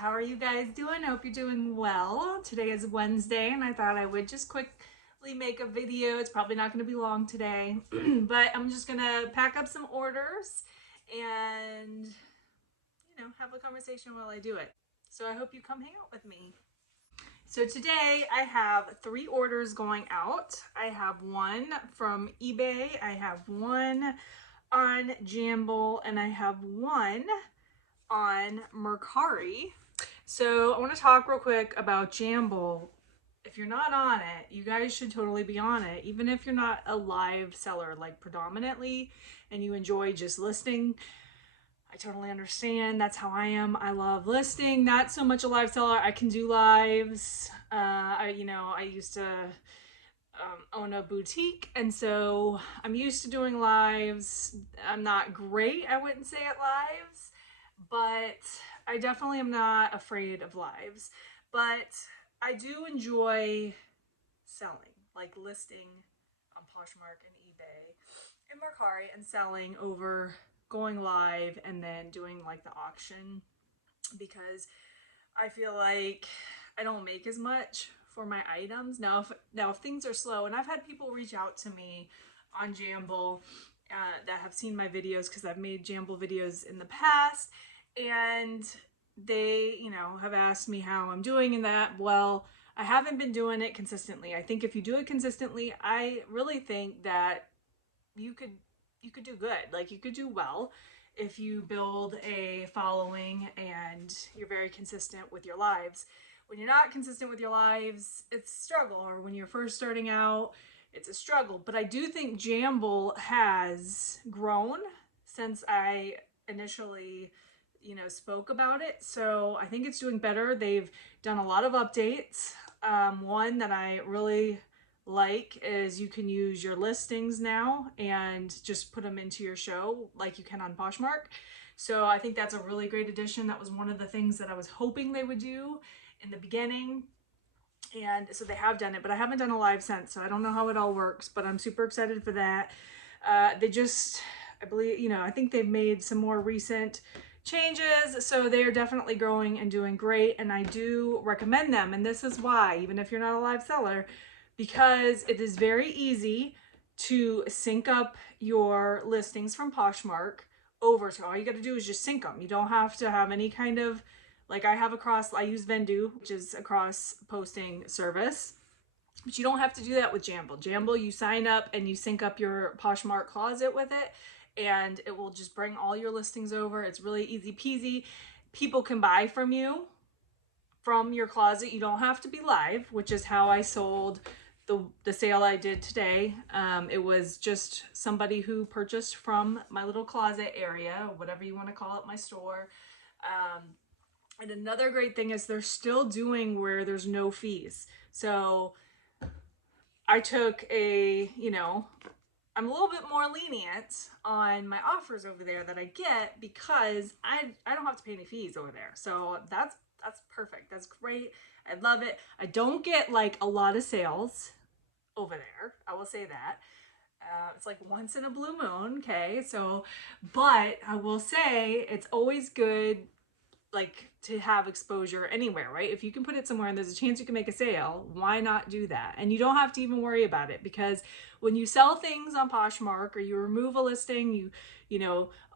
How are you guys doing? I hope you're doing well. Today is Wednesday and I thought I would just quickly make a video. It's probably not going to be long today, but I'm just going to pack up some orders and, have a conversation while I do it. So I hope you come hang out with me. So today I have 3 orders going out. I have one from eBay, I have one on Jamble, and I have one on Mercari. So I want to talk real quick about Jamble. If you're not on it, you guys should totally be on it. Even if you're not a live seller, like predominantly, and you enjoy just listing, I totally understand. That's how I am. I love listing, not so much a live seller. I can do lives. I used to own a boutique, and so I'm used to doing lives. I'm not great, I wouldn't say, at lives, but I definitely am not afraid of lives. But I do enjoy selling, like listing on Poshmark and eBay and Mercari and selling over going live and then doing like the auction, because I feel like I don't make as much for my items. Now if things are slow, and I've had people reach out to me on Jamble that have seen my videos, because I've made Jamble videos in the past, and they, have asked me how I'm doing in that. Well, I haven't been doing it consistently. I think if you do it consistently, I really think that you could do good. Like, you could do well if you build a following and you're very consistent with your lives. When you're not consistent with your lives, it's a struggle, or when you're first starting out, it's a struggle. But I do think Jamble has grown since I initially, spoke about it. So I think it's doing better. They've done a lot of updates. One that I really like is you can use your listings now and just put them into your show like you can on Poshmark. So I think that's a really great addition. That was one of the things that I was hoping they would do in the beginning. And so they have done it, but I haven't done a live since, so I don't know how it all works, but I'm super excited for that. I believe, I think they've made some more recent changes, so they're definitely growing and doing great, and I do recommend them. And this is why, even if you're not a live seller, because it is very easy to sync up your listings from Poshmark over to, all you got to do is just sync them. You don't have to have any kind of, like, I use Vendu, which is a cross posting service, but you don't have to do that with Jamble. Jamble, you sign up and you sync up your Poshmark closet with it, and it will just bring all your listings over. It's really easy peasy. People can buy from you from your closet. You don't have to be live, which is how I sold the sale I did today. It was just somebody who purchased from my little closet area, whatever you want to call it, my store. And another great thing is they're still doing where there's no fees. So I took I'm a little bit more lenient on my offers over there that I get, because I don't have to pay any fees over there. So that's perfect. That's great. I love it. I don't get like a lot of sales over there, I will say that. It's like once in a blue moon, okay? So, but I will say it's always good, like, to have exposure anywhere, right? If you can put it somewhere and there's a chance you can make a sale, why not do that? And you don't have to even worry about it, because when you sell things on Poshmark, or you remove a listing,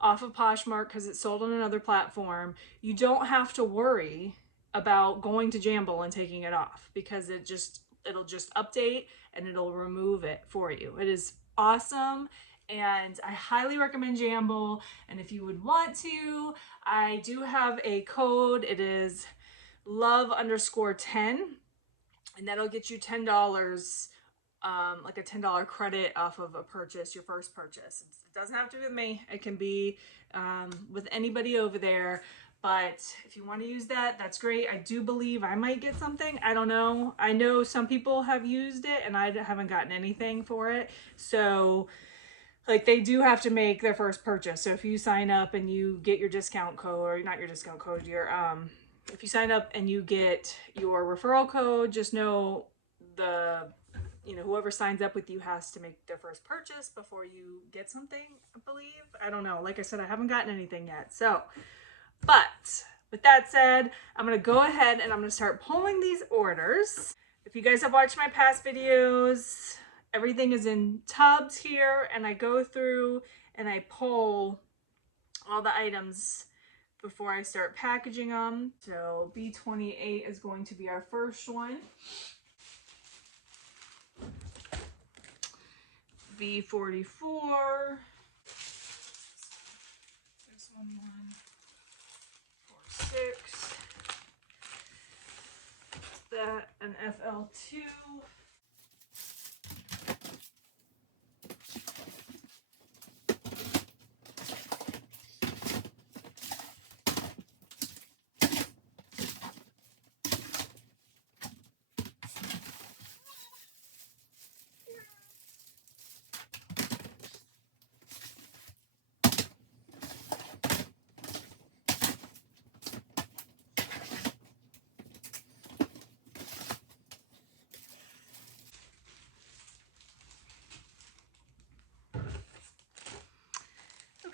off of Poshmark because it's sold on another platform, you don't have to worry about going to Jamble and taking it off, because it'll just update and it'll remove it for you. It is awesome. And I highly recommend Jamble. And if you would want to, I do have a code. It is love_10, and that'll get you $10, like a $10 credit off of a purchase, your first purchase. It doesn't have to be with me. It can be with anybody over there. But if you want to use that, that's great. I do believe I might get something. I don't know. I know some people have used it and I haven't gotten anything for it. So, like, they do have to make their first purchase. So if you sign up and you get your discount code, or not your discount code, if you sign up and you get your referral code, just know whoever signs up with you has to make their first purchase before you get something, I believe. I don't know. Like I said, I haven't gotten anything yet. So, but with that said, I'm gonna go ahead and I'm gonna start pulling these orders. If you guys have watched my past videos, everything is in tubs here, and I go through and I pull all the items before I start packaging them. So B28 is going to be our first one. B44. This one, 146. That an FL2.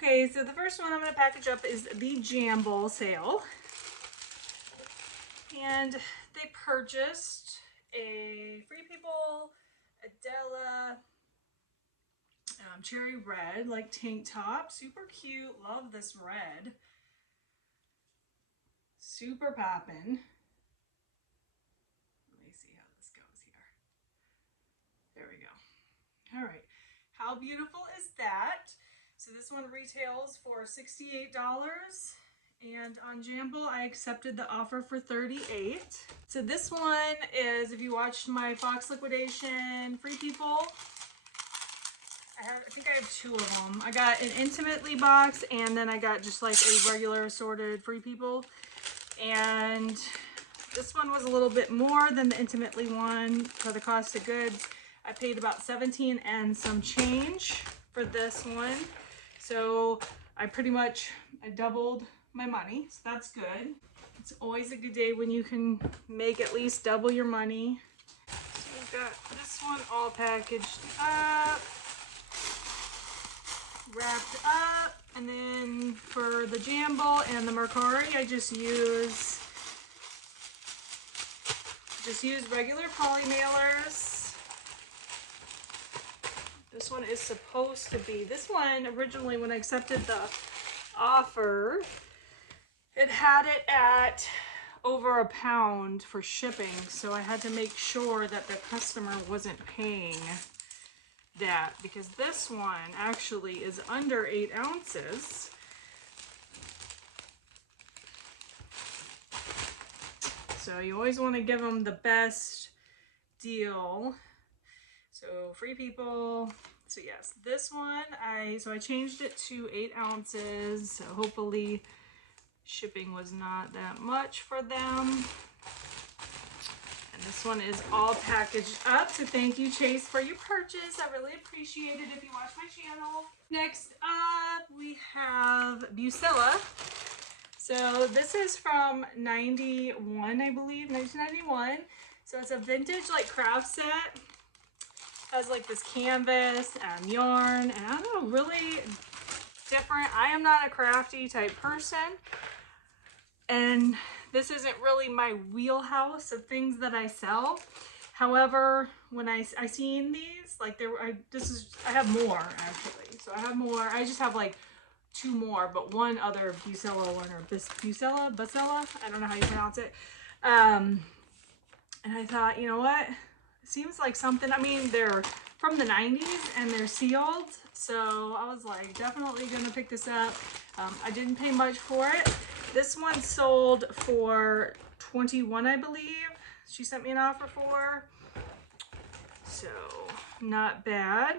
Okay, so the first one I'm going to package up is the Jamble sale. And they purchased a Free People Adela cherry red, like tank top. Super cute. Love this red. Super poppin'. Let me see how this goes here. There we go. All right. How beautiful is that? So this one retails for $68. And on Jamble, I accepted the offer for $38. So this one is, if you watched my Fox liquidation Free People, I think I have two of them. I got an Intimately box, and then I got just like a regular assorted Free People. And this one was a little bit more than the Intimately one for the cost of goods. I paid about $17 and some change for this one. So I doubled my money, so that's good. It's always a good day when you can make at least double your money. So we've got this one all packaged up, wrapped up, and then for the Jamble and the Mercari, I just use regular poly mailers. This one is supposed to be, this one originally when I accepted the offer, it had it at over £1 for shipping, so I had to make sure that the customer wasn't paying that, because this one actually is under 8 ounces. So you always want to give them the best deal. So Free People. So yes, this one I changed it to 8 ounces. So hopefully shipping was not that much for them. And this one is all packaged up. So thank you, Chase, for your purchase. I really appreciate it if you watch my channel. Next up, we have Bucilla. So this is from 91, I believe, 1991. So it's a vintage like craft set. Has like this canvas and yarn, and I don't know, really different. I am not a crafty type person, and this isn't really my wheelhouse of things that I sell. However, when I seen these, like I have more actually. So I have more. I just have like 2 more, but one other Bucilla one, or Bucilla, I don't know how you pronounce it. And I thought, you know what? Seems like something, I mean, they're from the 90s and they're sealed. So I was like, definitely gonna pick this up. I didn't pay much for it. This one sold for $21, I believe. She sent me an offer for. So not bad.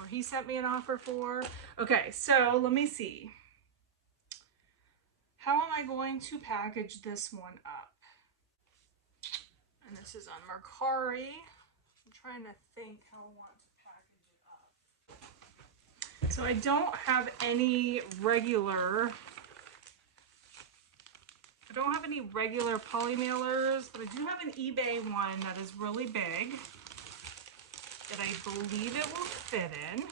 Or he sent me an offer for. Okay, so let me see. How am I going to package this one up? And this is on Mercari. I'm trying to think how I want to package it up. So I don't have any regular poly mailers, but I do have an eBay one that is really big that I believe it will fit in. Woo!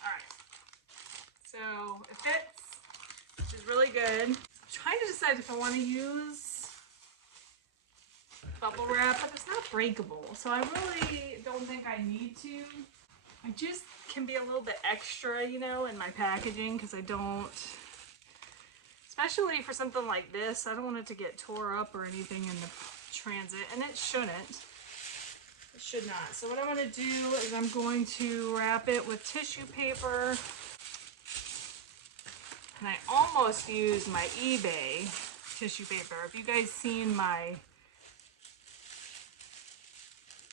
All right. So it fits, which is really good. I'm trying to decide if I want to use bubble wrap, but it's not breakable, so I really don't think I need to. I just can be a little bit extra, you know, in my packaging, because I don't, especially for something like this, I don't want it to get tore up or anything in the transit, and it shouldn't. It should not. So what I'm going to do is I'm going to wrap it with tissue paper, and I almost used my eBay tissue paper. Have you guys seen my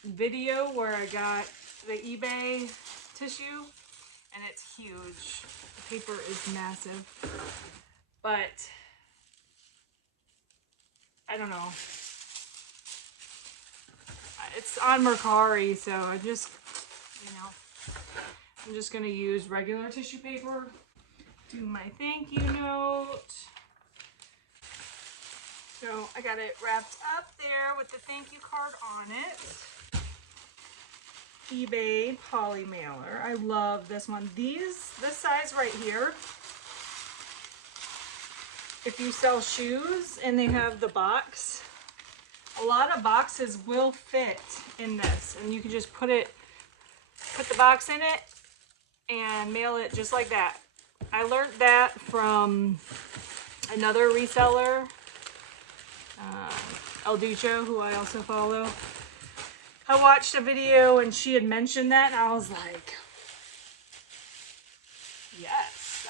video where I got the eBay tissue? And it's huge. The paper is massive. But I don't know. It's on Mercari, so I just, you know, I'm just gonna use regular tissue paper. Do my thank you note. So I got it wrapped up there with the thank you card on it. eBay poly mailer. I love this one. This size right here, if you sell shoes and they have the box, a lot of boxes will fit in this, and you can just put the box in it and mail it just like that. I learned that from another reseller, El Ducho, who I also follow. I watched a video and she had mentioned that, and I was like, yes,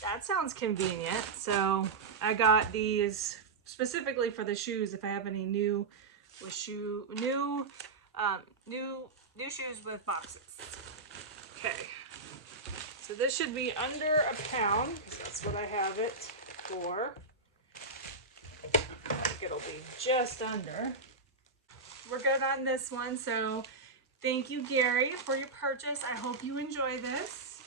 that sounds convenient. So I got these specifically for the shoes, if I have any new shoes with boxes. Okay, so this should be under a pound, because that's what I have it for. I think it'll be just under. We're good on this one, so thank you, Gary, for your purchase. I hope you enjoy this.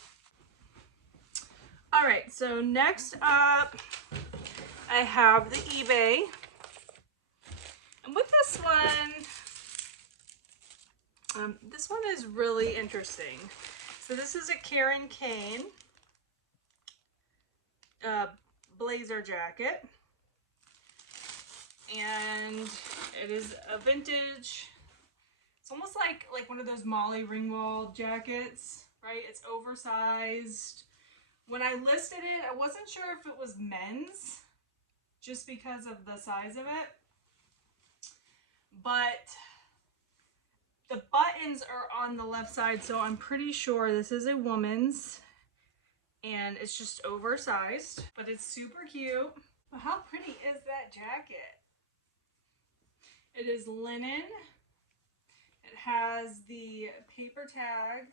All right, so next up, I have the eBay. And with this one is really interesting. So this is a Karen Kane blazer jacket. And it is a vintage, it's almost like one of those Molly Ringwald jackets, right? It's oversized. When I listed it, I wasn't sure if it was men's, just because of the size of it. But the buttons are on the left side, so I'm pretty sure this is a woman's, and it's just oversized, but it's super cute. But how pretty is that jacket? It is linen. It has the paper tag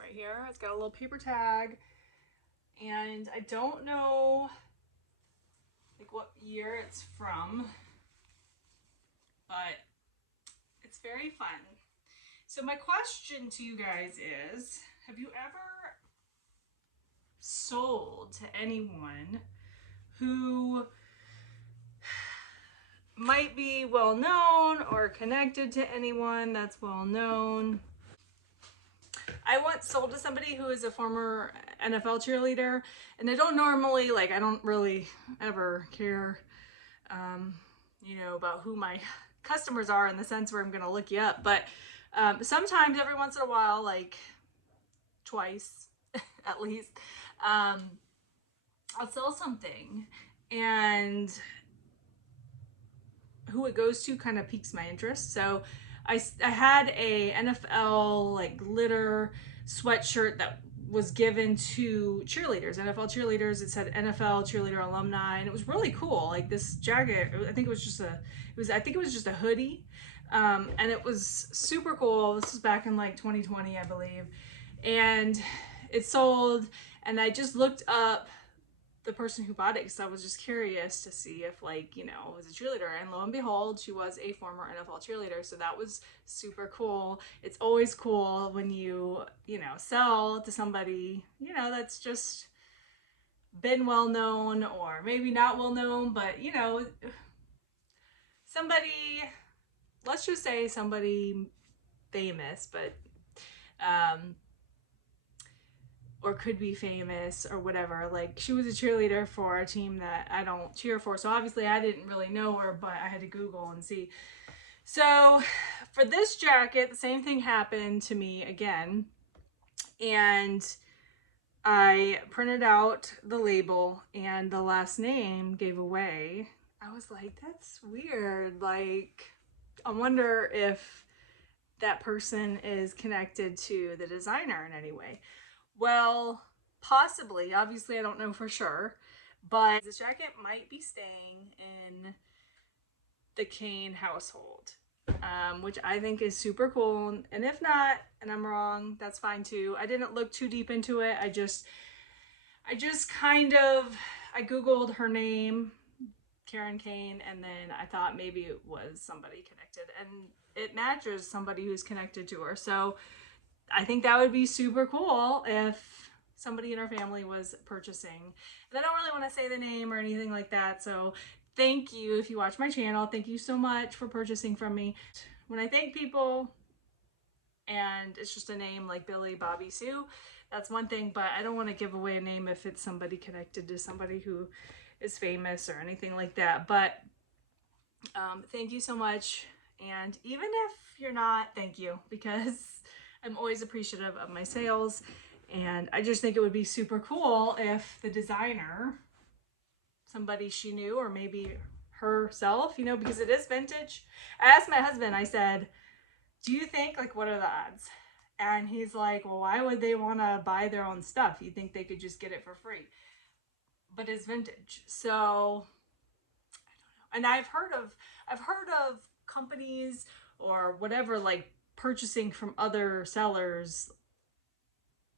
right here. It's got a little paper tag, and I don't know like what year it's from, but it's very fun. So my question to you guys is, have you ever sold to anyone who might be well known or connected to anyone that's well known? I once sold to somebody who is a former NFL cheerleader, and I don't normally, I don't really ever care, you know, about who my customers are in the sense where I'm going to look you up. But sometimes, every once in a while, like twice at least, I'll sell something, and who it goes to kind of piques my interest. So I had a NFL glitter sweatshirt that was given to cheerleaders, NFL cheerleaders. It said NFL cheerleader alumni, and it was really cool. Like this jacket, I think it was just a hoodie, and it was super cool. This was back in 2020, I believe, and it sold. And I just looked up the person who bought it because I was just curious to see if it was a cheerleader, and lo and behold, she was a former NFL cheerleader. So that was super cool. It's always cool when you sell to somebody that's just been well known, or maybe not well known, but somebody, let's just say somebody famous. But or could be famous or whatever. Like, she was a cheerleader for a team that I don't cheer for, so obviously I didn't really know her, but I had to Google and see. So for this jacket, the same thing happened to me again, and I printed out the label and the last name gave away. I was like, that's weird. Like, I wonder if that person is connected to the designer in any way. Well, possibly. Obviously, I don't know for sure, but this jacket might be staying in the Kane household, which I think is super cool. And if not, and I'm wrong, that's fine too. I didn't look too deep into it. I just kind of, I Googled her name, Karen Kane, and then I thought maybe it was somebody connected, and it matches somebody who's connected to her. So I think that would be super cool if somebody in our family was purchasing. And I don't really want to say the name or anything like that. So thank you if you watch my channel. Thank you so much for purchasing from me. When I thank people and it's just a name like Billy, Bobby, Sue, that's one thing, but I don't want to give away a name if it's somebody connected to somebody who is famous or anything like that. But thank you so much. And even if you're not, thank you, because I'm always appreciative of my sales. And I just think it would be super cool if the designer, somebody she knew, or maybe herself, you know, because it is vintage. I asked my husband, I said, do you think, like, what are the odds? And he's like, well, why would they want to buy their own stuff? You think they could just get it for free? But it's vintage. So I don't know. And I've heard of companies or whatever, like, purchasing from other sellers,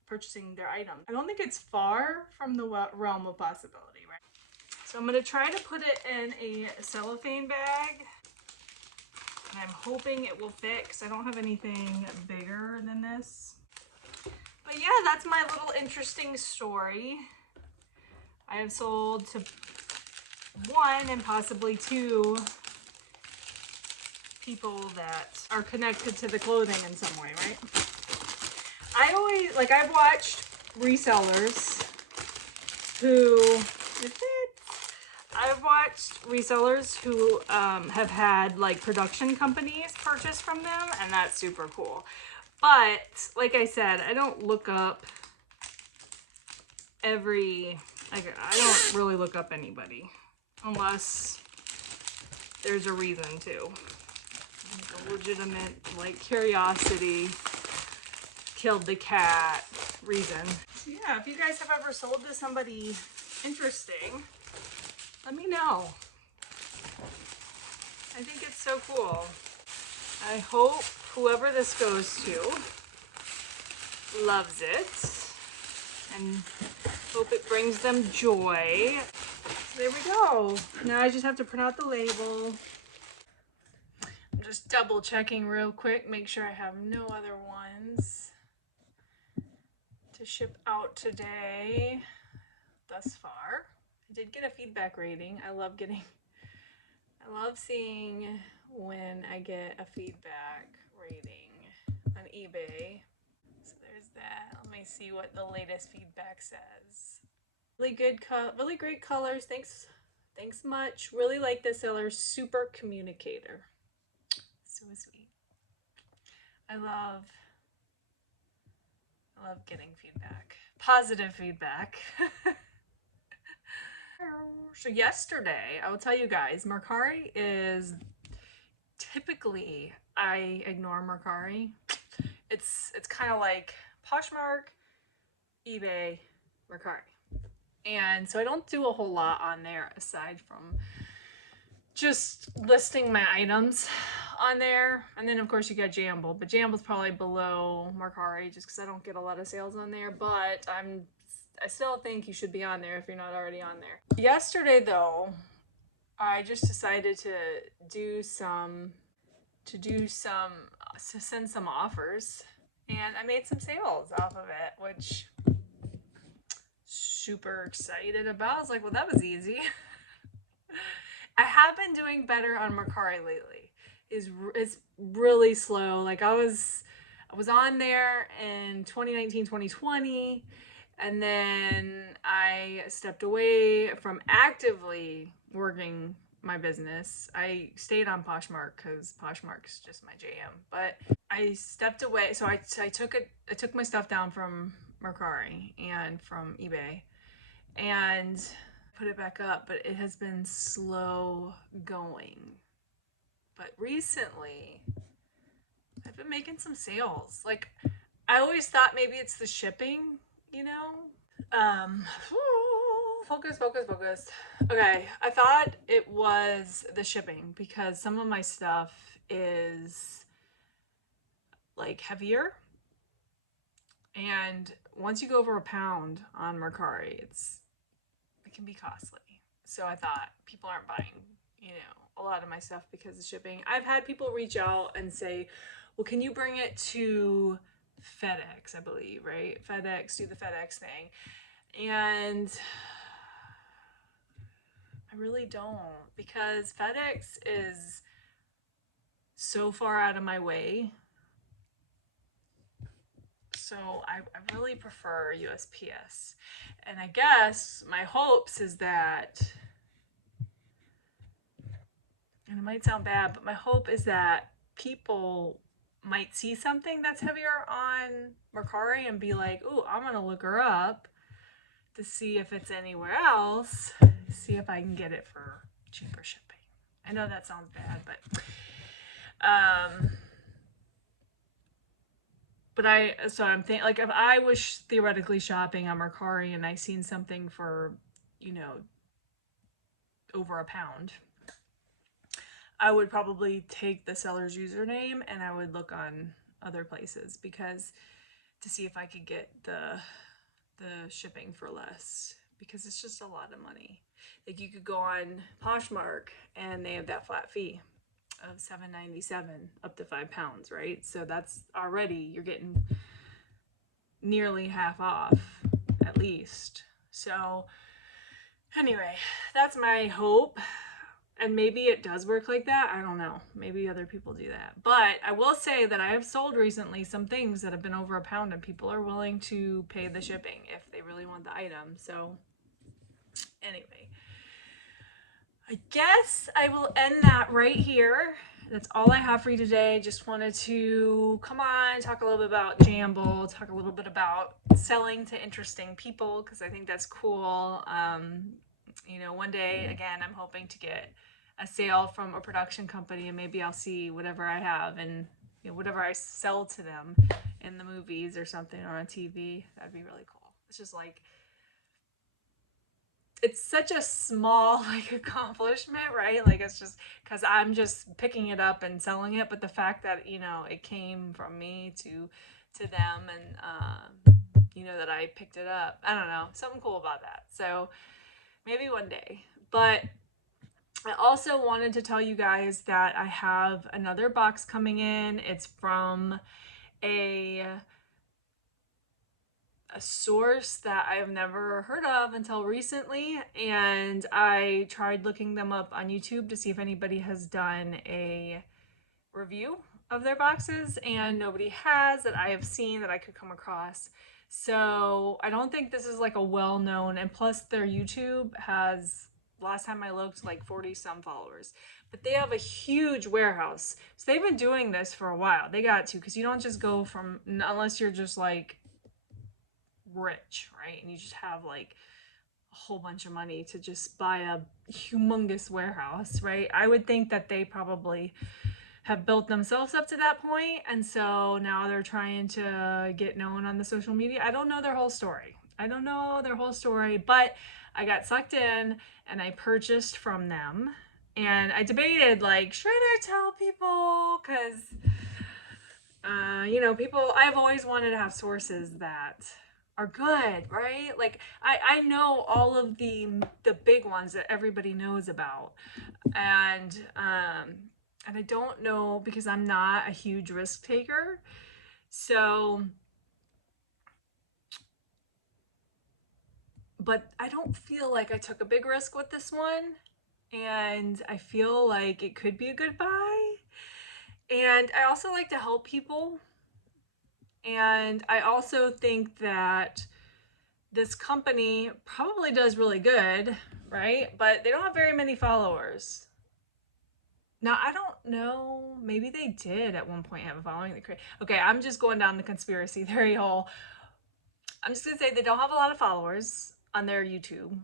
purchasing their items. I don't think it's far from the realm of possibility, right? So I'm going to try to put it in a cellophane bag, and I'm hoping it will fit because I don't have anything bigger than this. But yeah, that's my little interesting story. I have sold to one and possibly two people that are connected to the clothing in some way, right? I always, like, I've watched resellers who, I've watched resellers who have had, like, production companies purchase from them, and that's super cool. But like I said, I don't look up I don't really look up anybody unless there's a reason to. Like a legitimate, like, curiosity killed the cat reason. So yeah, if you guys have ever sold to somebody interesting, let me know. I think it's so cool. I hope whoever this goes to loves it and hope it brings them joy. So there we go. Now I just have to print out the label. I'm just double checking real quick, make sure I have no other ones to ship out today thus far. I did get a feedback rating. I love seeing when I get a feedback rating on eBay. So there's that. Let me see what the latest feedback says. Really good, really great colors. Thanks much. Really like the seller. Super communicator. So sweet. I love getting feedback. Positive feedback. So yesterday, I will tell you guys, Mercari is typically, I ignore Mercari. It's kind of like Poshmark, eBay, Mercari. And so I don't do a whole lot on there aside from just listing my items on there. And then of course you got Jamble, but Jamble's probably below Mercari just because I don't get a lot of sales on there, but I still think you should be on there if you're not already on there. Yesterday though, I just decided to send some offers, and I made some sales off of it, which super excited about. I was like, well, that was easy. I have been doing better on Mercari lately. It's really slow. Like I was on there in 2019, 2020. And then I stepped away from actively working my business. I stayed on Poshmark because Poshmark's just my jam. But I stepped away. So I took my stuff down from Mercari and from eBay and put it back up, but it has been slow going. But recently, I've been making some sales. Like, I always thought maybe it's the shipping, you know? Focus, focus, focus. Okay, I thought it was the shipping because some of my stuff is like heavier. And once you go over a pound on Mercari, it can be costly. So I thought people aren't buying, a lot of my stuff because of shipping. I've had people reach out and say, well, can you bring it to FedEx, I believe, right? FedEx, do the FedEx thing. And I really don't, because FedEx is so far out of my way. So I really prefer USPS. And I guess my hopes is that, and it might sound bad, but my hope is that people might see something that's heavier on Mercari and be like, ooh, I'm going to look her up to see if it's anywhere else, see if I can get it for cheaper shipping. I know that sounds bad, but I'm thinking, like, if I was theoretically shopping on Mercari and I seen something for, over a pound, I would probably take the seller's username and I would look on other places because to see if I could get the shipping for less, because it's just a lot of money. Like, you could go on Poshmark and they have that flat fee of $7.97 up to 5 pounds, right? So that's already, you're getting nearly half off at least. So anyway, that's my hope. And maybe it does work like that. I don't know. Maybe other people do that. But I will say that I have sold recently some things that have been over a pound and people are willing to pay the shipping if they really want the item. So anyway, I guess I will end that right here. That's all I have for you today. Just wanted to come on, talk a little bit about Jamble, talk a little bit about selling to interesting people, because I think that's cool. One day, again, I'm hoping to get a sale from a production company and maybe I'll see whatever I have and whatever I sell to them in the movies or something or on TV. That'd be really cool. It's just like, it's such a small accomplishment, right? Like, it's just because I'm just picking it up and selling it, but the fact that it came from me to them and that I picked it up, I don't know, something cool about that. So maybe one day. But I also wanted to tell you guys that I have another box coming in. It's from a source that I have never heard of until recently, and I tried looking them up on YouTube to see if anybody has done a review of their boxes, and nobody has that I have seen that I could come across. So I don't think this is like a well-known, and plus their YouTube has, last time I looked, like 40 some followers, but they have a huge warehouse. So they've been doing this for a while. They got to, because you don't just go from, unless you're just like rich, right? And you just have like a whole bunch of money to just buy a humongous warehouse, right? I would think that they probably have built themselves up to that point, and so now they're trying to get known on the social media. I don't know their whole story. But I got sucked in and I purchased from them, and I debated, like, should I tell people? Because people, I've always wanted to have sources that are good, right? Like, I know all of the big ones that everybody knows about, and I don't know, because I'm not a huge risk taker. So, but I don't feel like I took a big risk with this one, and I feel like it could be a good buy. And I also like to help people. And I also think that this company probably does really good, right? But they don't have very many followers. Now, I don't know. Maybe they did at one point have a following. Okay, I'm just going down the conspiracy theory hole. I'm just going to say they don't have a lot of followers on their YouTube.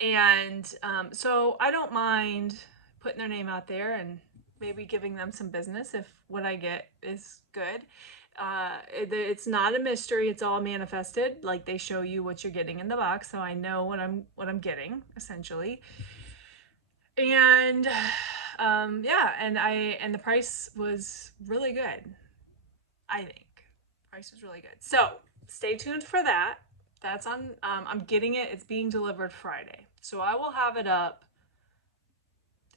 And so I don't mind putting their name out there and maybe giving them some business if what I get is good. It's not a mystery. It's all manifested. Like they show you what you're getting in the box, so I know what I'm getting essentially. And yeah, and the price was really good. I think price was really good. So stay tuned for that. That's on. I'm getting it. It's being delivered Friday, so I will have it up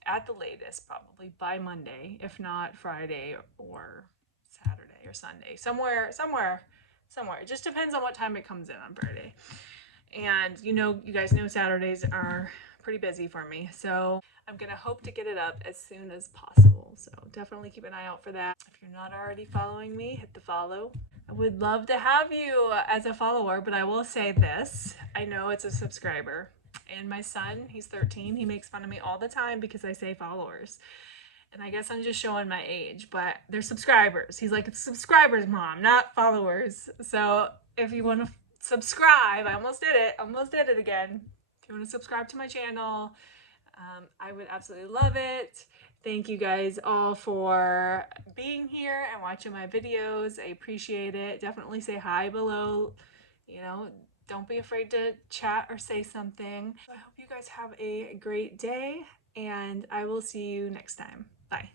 at the latest probably by Monday, if not Friday or Saturday or Sunday, somewhere. It just depends on what time it comes in on Friday. And you guys know Saturdays are pretty busy for me, so I'm gonna hope to get it up as soon as possible. So definitely keep an eye out for that. If you're not already following me, hit the follow. I would love to have you as a follower, but I will say this. I know it's a subscriber. And my son, he's 13, he makes fun of me all the time because I say followers. And I guess I'm just showing my age, but they're subscribers. He's like, it's subscribers, mom, not followers. So if you want to subscribe, I almost did it again. If you want to subscribe to my channel, I would absolutely love it. Thank you guys all for being here and watching my videos. I appreciate it. Definitely say hi below. Don't be afraid to chat or say something. I hope you guys have a great day, and I will see you next time. Bye.